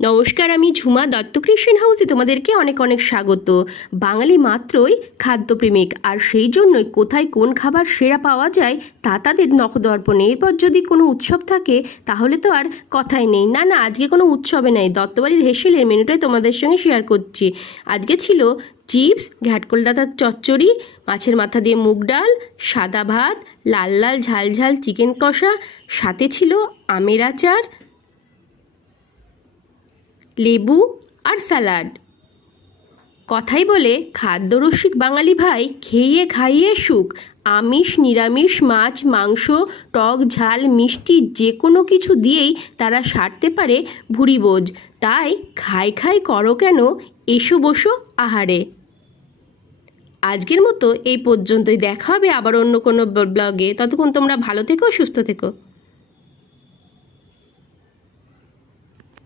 নমস্কার, আমি ঝুমা দত্ত ক্রিশ্চিয়ান হাউসে তোমাদেরকে অনেক অনেক স্বাগত। বাঙালি মাত্রই খাদ্যপ্রেমিক, আর সেই জন্যই কোথায় কোন খাবার সেরা পাওয়া যায় তা তাদের নখদর্পণে। এরপর যদি কোনো উৎসব থাকে তাহলে তো আর কথাই নেই। না না, আজকে কোনো উৎসবে নেই, দত্তবাড়ির হেসেলের মেনুটাই তোমাদের সঙ্গে শেয়ার করছি। আজকে ছিল চিপস, ঘ্যাটকলদাতার চচ্চড়ি, মাছের মাথা দিয়ে মুগ ডাল, সাদা ভাত, লাল লাল ঝাল ঝাল চিকেন কষা, সাথে ছিল আমের আচার, লেবু আর স্যালাড। কথাই বলে খাদ্যরসিক বাঙালি ভাই খেয়ে খাইয়ে সুখ। আমিষ নিরামিষ, মাছ মাংস, টক ঝাল মিষ্টি যে কোনো কিছু দিয়েই তারা সারতে পারে ভুরি বোঝ। তাই খাই খাই করো কেন, এসো বসো আহারে। আজকের মতো এই পর্যন্তই, দেখা হবে আবার অন্য কোনো ব্লগে। ততক্ষণ তোমরা ভালো থেকো, সুস্থ থেকো।